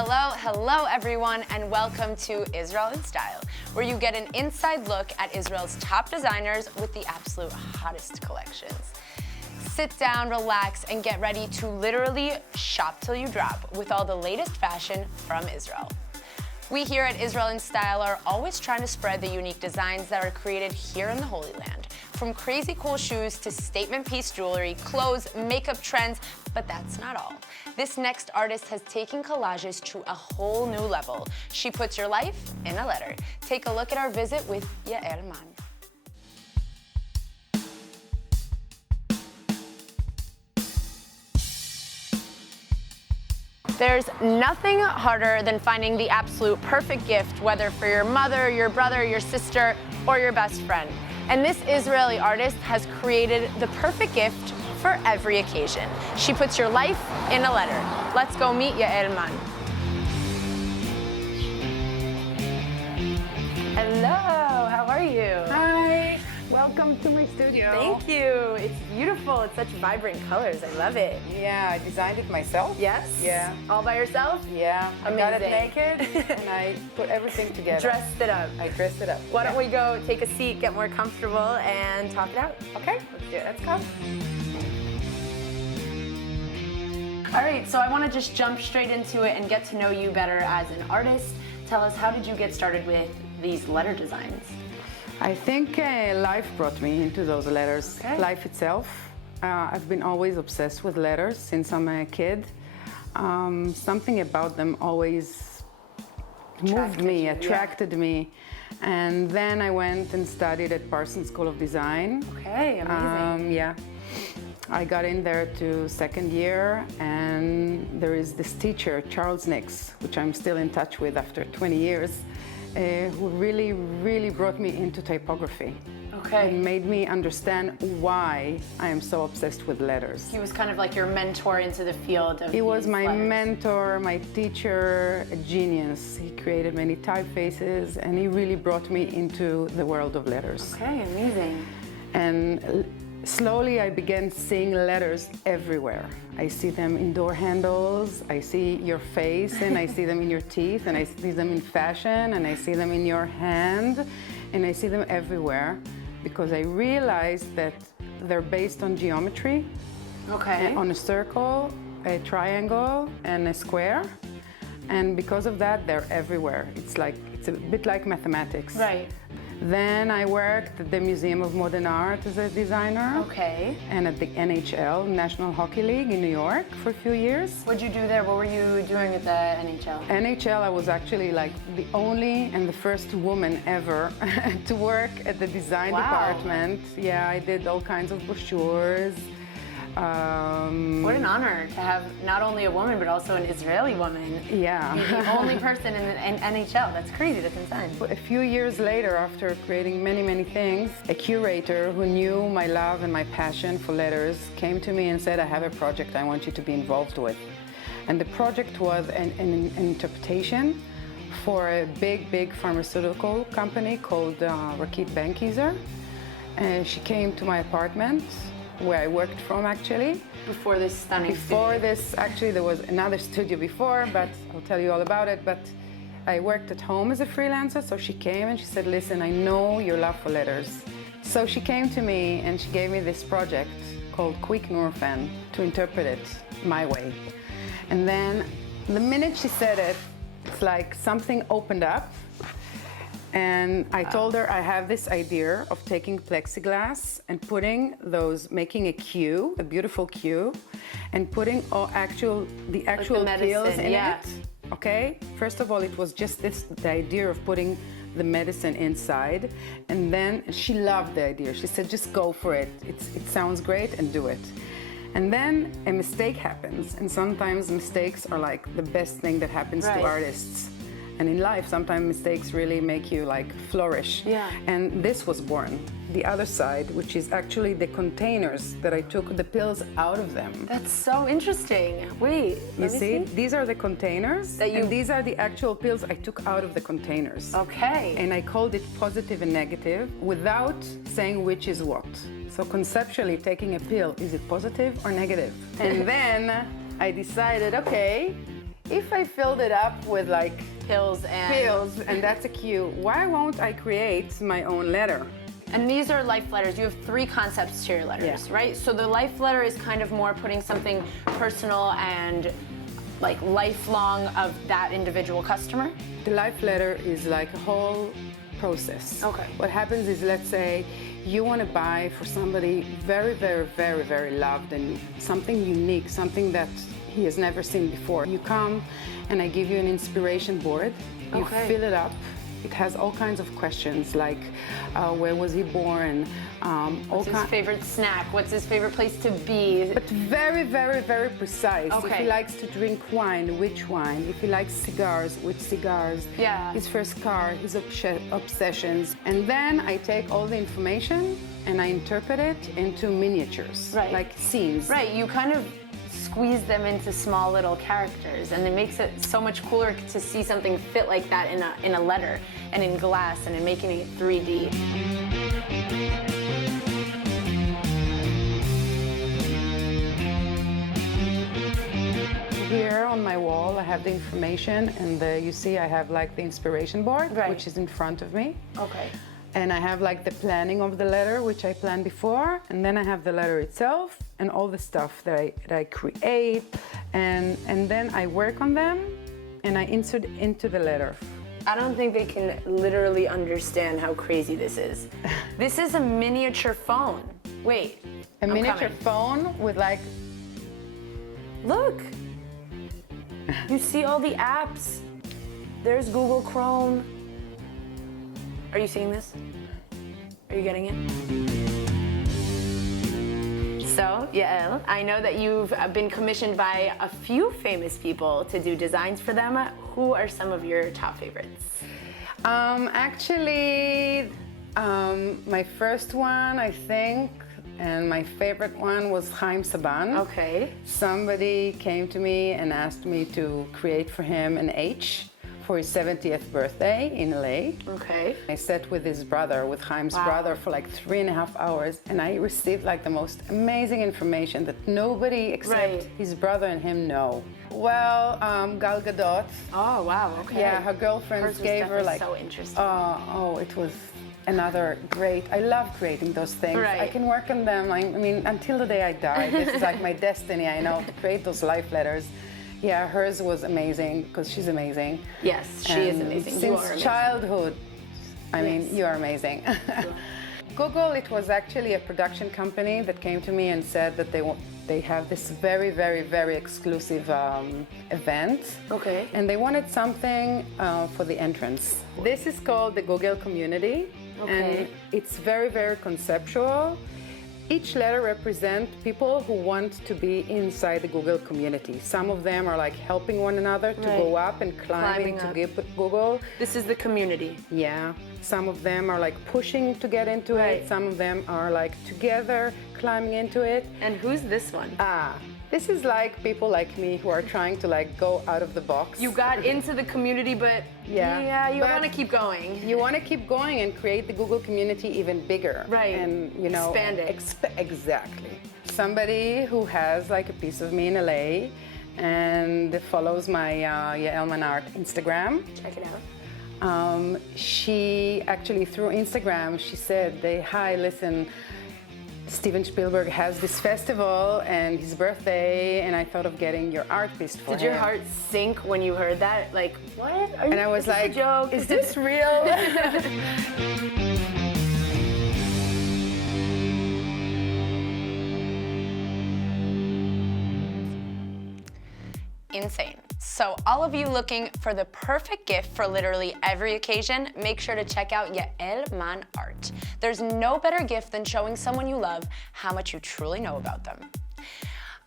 Hello everyone, and welcome to Israel in Style, where you get an inside look at Israel's top designers with the absolute hottest collections. Sit down, relax, and get ready to literally shop till you drop with all the latest fashion from Israel. We here at Israel in Style are always trying to spread the unique designs that are created here in the Holy Land. From crazy cool shoes to statement piece jewelry, clothes, makeup trends, but that's not all. This next artist has taken collages to a whole new level. She puts your life in a letter. Take a look at our visit with Yael Man. There's nothing harder than finding the absolute perfect gift, whether for your mother, your brother, your sister, or your best friend. And this Israeli artist has created the perfect gift for every occasion. She puts your life in a letter. Let's go meet Yael Man. Hello, how are you? Hi, welcome to my studio. Thank you. It's beautiful. It's such vibrant colors. I love it. Yeah, I designed it myself. Yes? Yeah. All by yourself? Yeah, I got it Amazing. naked and I put everything together. Dressed it up. I dressed it up. Why don't we go take a seat, get more comfortable, and talk it out? Okay, Let's do it. Let's go. Mm-hmm. All right, so I want to just jump straight into it and get to know you better as an artist. Tell us, how did you get started with these letter designs? I think life brought me into those letters. Okay. Life itself. I've been always obsessed with letters since I'm a kid. Something about them always moved me, attracted me. And then I went and studied at Parsons School of Design. Okay, amazing. Yeah. I got in there to second year, and there is this teacher, Charles Nix, which I'm still in touch with after 20 years, who really brought me into typography. Okay. And made me understand why I am so obsessed with letters. He was kind of like your mentor into the field of He was these my letters. mentor, my teacher, a genius. He created many typefaces, and he really brought me into the world of letters. Okay, amazing. And slowly I began seeing letters everywhere. I see them in door handles, I see your face, and I see them in your teeth, and I see them in fashion, and I see them in your hand, and I see them everywhere because I realized that they're based on geometry, Okay. on a circle, a triangle, and a square. And because of that, they're everywhere. It's a bit like mathematics. Right. Then I worked at the Museum of Modern Art as a designer. Okay. And at the NHL, National Hockey League in New York for a few years. What'd you do there? What were you doing at the NHL? NHL, I was actually like the only and the first woman ever to work at the design Wow. department. Yeah, I did all kinds of brochures. What an honor to have not only a woman, but also an Israeli woman. Yeah. Be the only person in NHL. That's crazy, that's insane. A few years later, after creating many things, a curator who knew my love and my passion for letters came to me and said, I have a project I want you to be involved with. And the project was an interpretation for a big pharmaceutical company called Rakit Benkiser. She came to my apartment, where I worked from actually. Before this stunning Before studio. this, actually there was another studio before, but I'll tell you all about it. But I worked at home as a freelancer, so she came and she said, listen, I know your love for letters. So she came to me and she gave me this project called Quick Nurfan to interpret it my way. And then the minute she said it, it's like something opened up. And I told her I have this idea of taking plexiglass and making a queue, a beautiful queue, and putting the actual medicine, pills in yeah. it. Okay. First of all, it was just the idea of putting the medicine inside, and then she loved the idea. She said, "Just go for it. It sounds great, and do it." And then a mistake happens, and sometimes mistakes are like the best thing that happens to Right. artists. And in life, sometimes mistakes really make you like flourish. Yeah. And this was born. The other side, which is actually the containers that I took the pills out of them. That's so interesting. Wait, You let me see, these are the containers, and these are the actual pills I took out of the containers. Okay. And I called it positive and negative without saying which is what. So conceptually, taking a pill, is it positive or negative? And then I decided, okay, if I filled it up with like Pills and that's a cue, why won't I create my own letter? And these are life letters. You have 3 concepts to your letters, Yeah. right? So the life letter is kind of more putting something personal and like lifelong of that individual customer. The life letter is like a whole process. Okay. What happens is, let's say you want to buy for somebody very, very, very, very loved and something unique, something that he has never seen before. You come and I give you an inspiration board. You Okay. fill it up. It has all kinds of questions like where was he born? What's his favorite snack? What's his favorite place to be? But very, very, very precise. If Okay. he likes to drink wine, which wine? If he likes cigars, which cigars? Yeah. His first car, his obsessions. And then I take all the information and I interpret it into miniatures, Right. like scenes. Right, you kind of squeeze them into small little characters, and it makes it so much cooler to see something fit like that in a letter and in glass and in making it 3D. Here on my wall, I have the information, and you see I have like the inspiration board, Right. which is in front of me. Okay. And I have like the planning of the letter, which I planned before, and then I have the letter itself and all the stuff that I create, and then I work on them, and I insert into the letter. I don't think they can literally understand how crazy this is. This is a miniature phone. Wait. A I'm miniature coming. phone with like, Look. You see all the apps. There's Google Chrome. Are you seeing this? Are you getting it? So, Yael, I know that you've been commissioned by a few famous people to do designs for them. Who are some of your top favorites? actually, my first one, I think, and my favorite one was Chaim Saban. Okay. Somebody came to me and asked me to create for him an H for his 70th birthday in LA. Okay. I sat with his brother, with Chaim's brother, for like 3.5 hours, and I received like the most amazing information that nobody except Right. his brother and him know. Well, Gal Gadot, Oh, wow. Okay. yeah, her girlfriends Hers was gave her definitely like, so interesting. it was another great. I love creating those things. Right. I can work on them. I mean, until the day I die, this is like my destiny. I know, to create those life letters. Yeah, hers was amazing because she's amazing. Yes, she is And amazing. You Since are amazing. childhood, I mean, Yes. you are amazing. Google, it was actually a production company that came to me and said that they have this very, very, very exclusive event. Okay. And they wanted something for the entrance. This is called the Google Community. Okay. And it's very, very conceptual. Each letter represents people who want to be inside the Google community. Some of them are like helping one another to go Right. up and climbing to up. Google. This is the community. Yeah. Some of them are like pushing to get into Right. it. Some of them are like together climbing into it. And who's this one? This is like people like me who are trying to like go out of the box. You got into the community, but you but want to keep going. You want to keep going and create the Google community even bigger. Right. And, you know, Expand it. Exactly. Somebody who has like a piece of me in LA and follows my Yael Manart Instagram. Check it out. She actually, through Instagram, she said, hi, listen, Steven Spielberg has this festival and his birthday, and I thought of getting your art piece for him. Did your heart sink when you heard that? Like, what? And I was is this like, a joke? is this real? Insane. So all of you looking for the perfect gift for literally every occasion, make sure to check out Yael Man Art. There's no better gift than showing someone you love how much you truly know about them.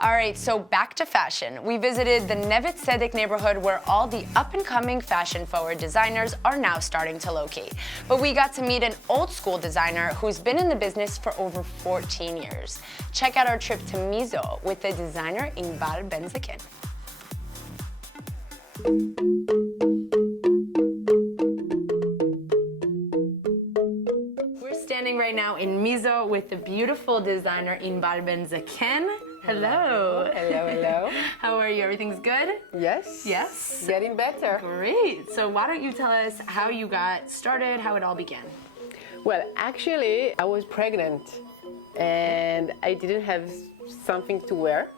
All right, so back to fashion. We visited the Neve Tzedek neighborhood where all the up-and-coming fashion-forward designers are now starting to locate. But we got to meet an old-school designer who's been in the business for over 14 years. Check out our trip to Mizo with the designer Inbar Ben-Zaken. We're standing right now in Mizo with the beautiful designer Inbar Ben-Zaken. Hello. Hello, hello. How are you? Everything's good? Yes. Yes. Getting better. Great. So why don't you tell us how you got started, how it all began? Well, actually, I was pregnant and I didn't have something to wear.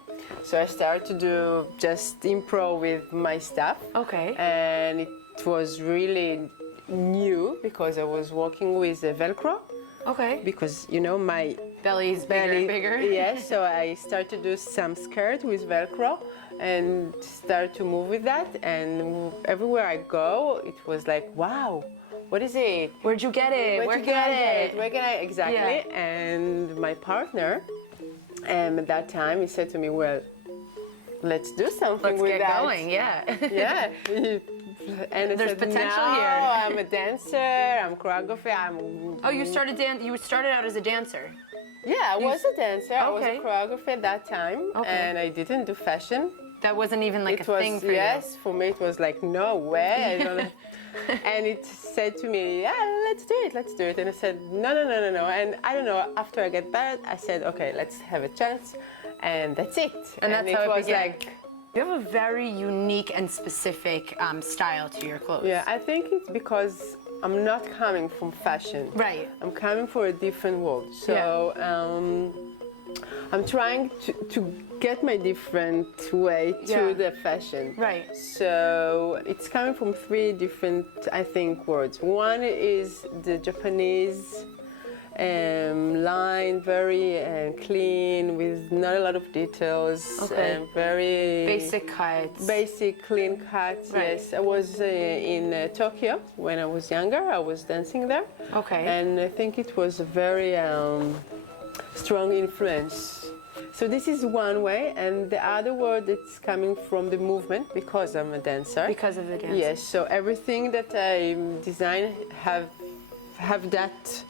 So I started to do just improv with my stuff. Okay. And it was really new because I was working with Velcro. Okay. Because, you know, my Belly's bigger and bigger. Yes, so I started to do some skirt with Velcro and start to move with that. And everywhere I go, it was like, wow, what is it? Where'd you get it? Where can I get it? Where can I, exactly. Yeah. And my partner, at that time, he said to me, well, let's do something Let's with get that. going, yeah. Yeah. And I There's said, potential no, here. I'm a dancer, I'm choreographer, Oh, you started out as a dancer. Yeah, I was a dancer. I was Okay. a choreographer at that time, Okay. and I didn't do fashion. That wasn't even like It a was thing for yes, for me it was like no way. I don't know. And it said to me, yeah, let's do it. And I said, no. And I don't know. After I get back, I said, okay, let's have a chance, and that's it. And that's it how it was began. like. You have a very unique and specific style to your clothes. Yeah, I think it's because I'm not coming from fashion. Right. I'm coming for a different world. So I'm trying to get my different way to the fashion. Right. So it's coming from three different, I think, words. One is the Japanese line, very clean, with not a lot of details, Okay. very Basic cuts. basic, clean cuts. Right. Yes, I was in Tokyo when I was younger. I was dancing there. Okay. And I think it was a very strong influence. So this is one way, and the other word that's coming from the movement, because I'm a dancer. Because of the dance. Yes, so everything that I design have that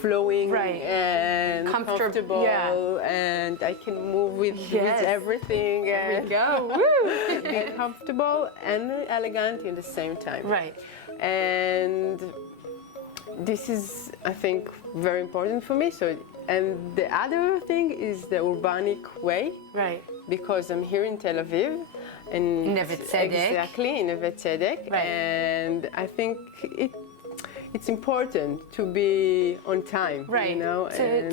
flowing Right. and comfortable, yeah. and I can move with Yes. everything. There we go. Woo. Be comfortable and elegant in the same time. Right. And this is, I think, very important for me. So, and the other thing is the urbanic way, Right. because I'm here in Tel Aviv, and Neve Tzedek. exactly in Neve Tzedek, Right. and I think it's important to be on time, Right. you know,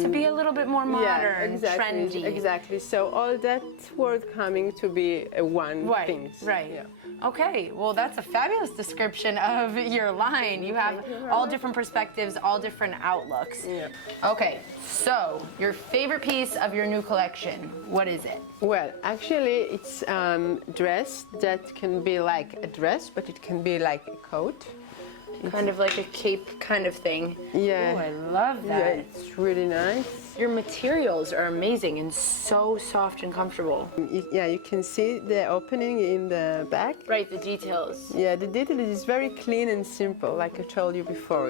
To be a little bit more modern, yeah, exactly, trendy. Exactly. So all that word coming to be a one Right. thing. Right. Yeah. Okay, well, that's a fabulous description of your line. You have all different perspectives, all different outlooks. Yeah. Okay, so your favorite piece of your new collection, what is it? Well, actually, it's dress that can be like a dress, but it can be like a coat. Kind of like a cape kind of thing. Yeah. Oh, I love Yeah, that. it's really nice. Your materials are amazing and so soft and comfortable. Yeah, you can see the opening in the back. Right, the details. Yeah, the detail is very clean and simple, like I told you before.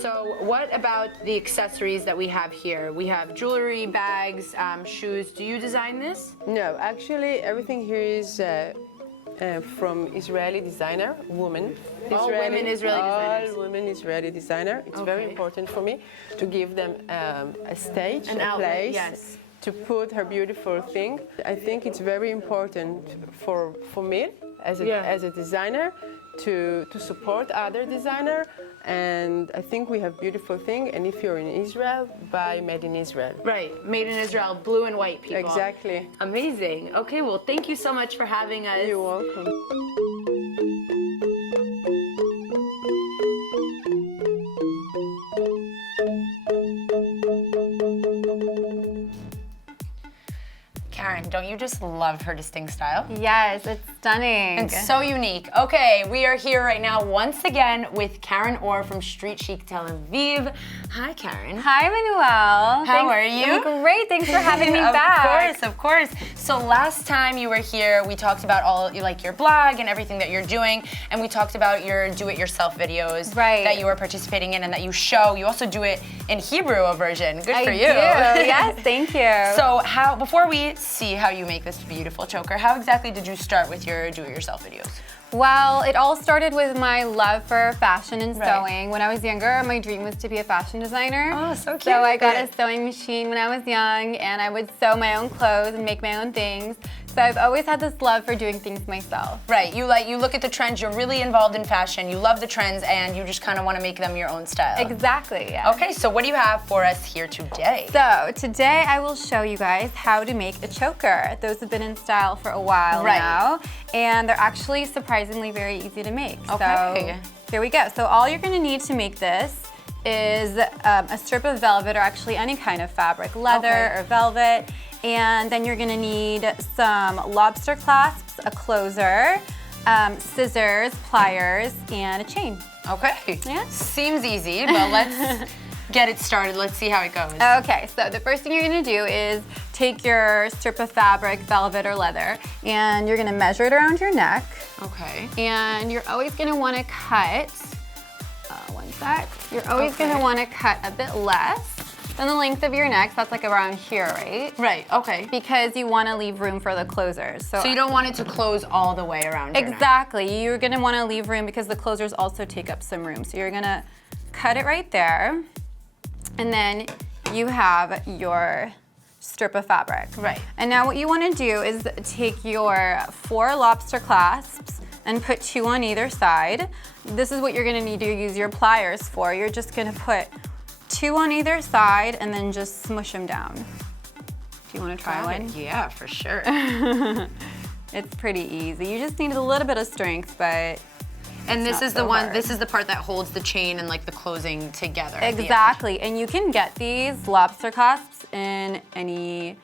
So what about the accessories that we have here? We have jewelry, bags, shoes. Do you design this? No, actually, everything here is from Israeli designer, woman. All women Israeli designers. All women Israeli designer. It's very Okay. important for me to give them a stage, An a outlet, place. yes. To put her beautiful thing. I think it's very important for me as a designer to support other designer, and I think we have beautiful thing. And if you're in Israel, buy made in Israel. Right, made in Israel, blue and white people. Exactly. Amazing. Okay, well, thank you so much for having us. You're welcome. Karen, don't you just love her distinct style? Yes, it's stunning. It's so unique. Okay, we are here right now once again with Karen Orr from Street Chic Tel Aviv. Hi, Karen. Hi, Manuel. How are you? I'm great. Thanks for having me back. Of course. So last time you were here, we talked about all like your blog and everything that you're doing, and we talked about your do-it-yourself videos that you were participating in and that you show. You also do it in Hebrew, a version. Good for you. I do. Yes, thank you. So before we see how you make this beautiful choker, how exactly did you start with your do-it-yourself videos? Well, it all started with my love for fashion and sewing. When I was younger, my dream was to be a fashion designer. Oh, so cute. So I got a sewing machine when I was young, and I would sew my own clothes and make my own things. So I've always had this love for doing things myself. Right, you look at the trends, you're really involved in fashion, you love the trends, and you just kind of want to make them your own style. Exactly, yeah. Okay, so what do you have for us here today? So today I will show you guys how to make a choker. Those have been in style for a while now, and they're actually surprisingly very easy to make. Okay. So here we go. So all you're gonna need to make this is a strip of velvet, or actually any kind of fabric, leather or velvet. And then you're gonna need some lobster clasps, a closer, scissors, pliers, and a chain. Okay. Yeah. Seems easy, but let's get it started. Let's see how it goes. Okay, so the first thing you're gonna do is take your strip of fabric, velvet or leather, and you're gonna measure it around your neck. Okay. And you're always gonna wanna cut, one sec. You're always gonna wanna cut a bit less than the length of your neck. So that's like around here, right? Right, okay. Because you wanna leave room for the closers. So you don't want it to close all the way around your neck. Exactly, you're gonna wanna leave room because the closers also take up some room. So you're gonna cut it right there, and then you have your strip of fabric. Right. And now what you wanna do is take your 4 lobster clasps and put 2 on either side. This is what you're gonna need to use your pliers for. You're just gonna put 2 on either side and then just smush them down. Do you wanna try one? Yeah, for sure. It's pretty easy. You just need a little bit of strength, but and this not is so the one, hard. this is the part that holds the chain and like the closing together. at the end. Exactly, and you can get these lobster clasps in any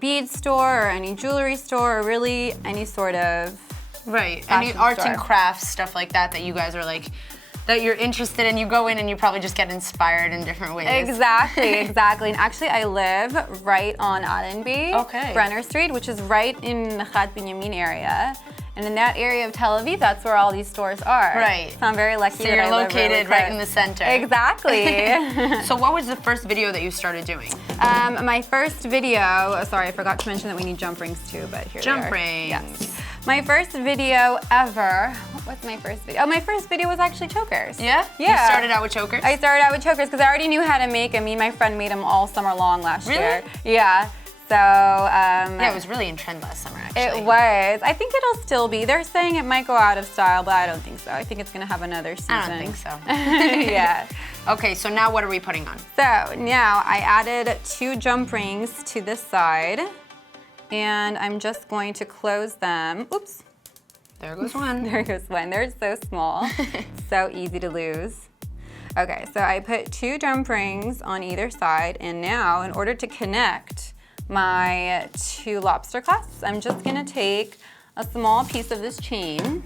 bead store or any jewelry store, or really any sort of Right, any fashion arts store. and crafts, stuff like that that you guys are like, that you're interested in, you go in and you probably just get inspired in different ways. Exactly, exactly. And actually I live right on Allenby, Brenner Street, which is right in Nachat Binyamin area. And in that area of Tel Aviv, that's where all these stores are. Right. So I'm very lucky So that you're I live really located right close. in the center. Exactly. So what was the first video that you started doing? My first video, sorry, I forgot to mention that we need jump rings too, but here Jump they are. rings. Yes. My first video ever, what was my first video? Oh, my first video was actually chokers. Yeah? Yeah. You started out with chokers? I started out with chokers because I already knew how to make them. Me and my friend made them all summer long last year. Yeah. So, yeah, it was really in trend last summer, actually. It was. I think it'll still be. They're saying it might go out of style, but I don't think so. I think it's gonna have another season. I don't think so. Yeah. Okay, so now what are we putting on? So now I added 2 jump rings to this side, and I'm just going to close them. Oops. There goes one. There goes one. They're so small. So easy to lose. Okay, so I put 2 jump rings on either side, and now in order to connect my 2 lobster clasps, I'm just gonna take a small piece of this chain.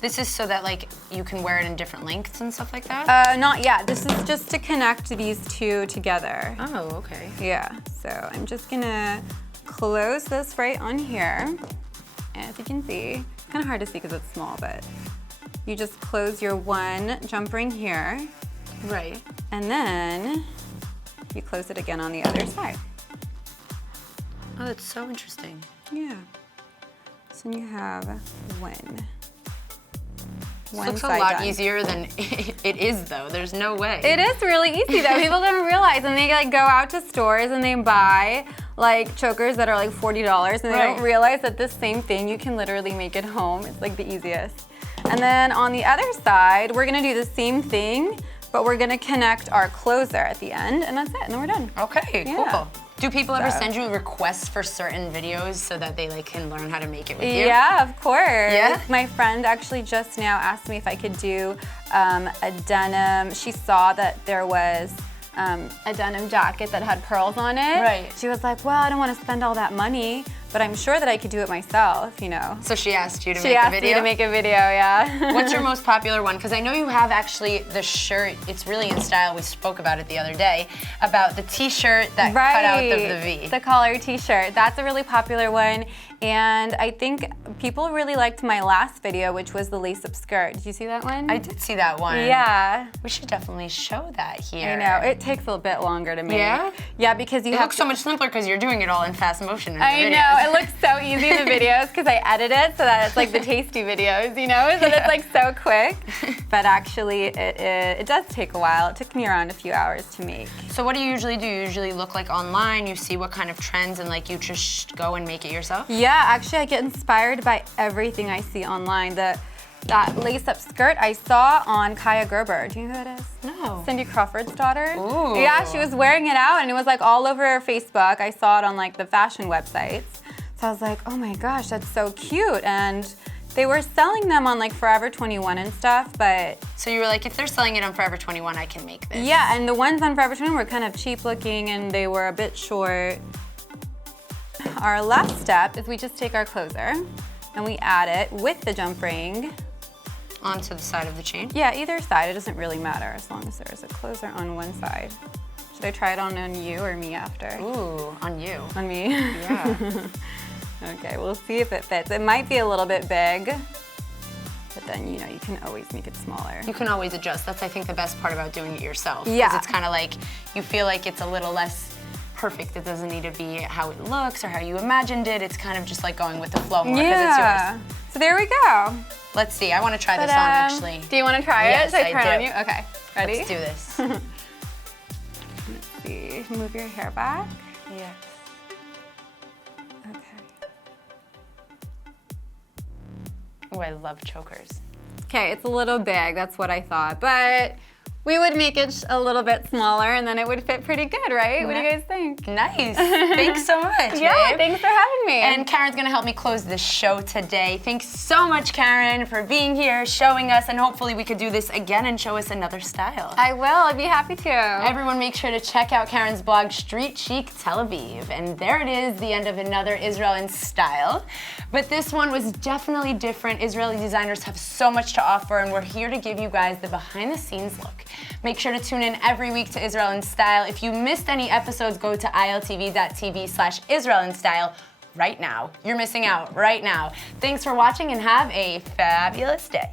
This is so that like you can wear it in different lengths and stuff like that? Not yet. This is just to connect these 2 together. Oh, okay. Yeah, so I'm just gonna close this right on here. As you can see, it's kind of hard to see because it's small, but you just close your 1 jump ring here. Right. And then you close it again on the other side. Oh, that's so interesting. Yeah. So you have one. This looks a side lot done. easier than it is, though. There's no way. It is really easy though. People don't realize, and they like go out to stores and they buy like chokers that are like $40, and they don't realize that this same thing you can literally make at home. It's like the easiest. And then on the other side, we're gonna do the same thing, but we're gonna connect our closer at the end, and that's it, and then we're done. Okay, Yeah. cool. Do people ever send you requests for certain videos so that they like can learn how to make it with you? Yeah, of course. Yeah? My friend actually just now asked me if I could do a denim. She saw that there was a denim jacket that had pearls on it. Right. She was like, well, I don't want to spend all that money, but I'm sure that I could do it myself, you know. So she asked you to She make a asked video? me to make a video, yeah. What's your most popular one? Because I know you have actually the shirt, it's really in style, we spoke about it the other day, about the t-shirt that cut out of the V. The collar t-shirt. That's a really popular one. And I think people really liked my last video, which was the lace-up skirt. Did you see that one? I did see that one. Yeah. We should definitely show that here. I know, it takes a bit longer to make. Yeah? Yeah, because you It have looks so much simpler because you're doing it all in fast motion in the I videos. know, It looks so easy in the videos because I edit it so that it's like the tasty videos, you know? So it's like so quick. But actually, it does take a while. It took me around a few hours to make. So what do you usually do? You usually look like online, you see what kind of trends, and like you just go and make it yourself? Yeah, actually I get inspired by everything I see online. That lace-up skirt I saw on Kaya Gerber. Do you know who that is? No. Cindy Crawford's daughter. Ooh. Yeah, she was wearing it out and it was like all over Facebook. I saw it on like the fashion websites. So I was like, oh my gosh, that's so cute. And they were selling them on like Forever 21 and stuff, but... So you were like, if they're selling it on Forever 21, I can make this. Yeah, and the ones on Forever 21 were kind of cheap looking and they were a bit short. Our last step is we just take our closer and we add it with the jump ring. Onto the side of the chain? Yeah, either side, it doesn't really matter as long as there's a closer on one side. Should I try it on you or me after? Ooh, on you. On me? Yeah. Okay, we'll see if it fits. It might be a little bit big, but then, you know, you can always make it smaller. You can always adjust. That's, I think, the best part about doing it yourself. Yeah. Because it's kind of like, you feel like it's a little less perfect. It doesn't need to be how it looks or how you imagined it. It's kind of just like going with the flow more because it's yours. So there we go. Let's see, I want to try this on actually. Do you want to try Yes, it? Should I try it on do. you? Okay, ready? Let's do this. Let's see, move your hair back. Yes. Okay. Oh, I love chokers. Okay, it's a little big, that's what I thought, but we would make it a little bit smaller and then it would fit pretty good, right? What do you guys think? Nice. Thanks so much, Yeah, babe. thanks for having me. And Karen's gonna help me close the show today. Thanks so much, Karen, for being here, showing us, and hopefully we could do this again and show us another style. I will, I'd be happy to. Everyone make sure to check out Karen's blog, Street Chic Tel Aviv. And there it is, the end of another Israel in Style. But this one was definitely different. Israeli designers have so much to offer, and we're here to give you guys the behind the scenes look. Make sure to tune in every week to Israel in Style. If you missed any episodes, go to iltv.tv/Israel in Style right now. You're missing out right now. Thanks for watching and have a fabulous day.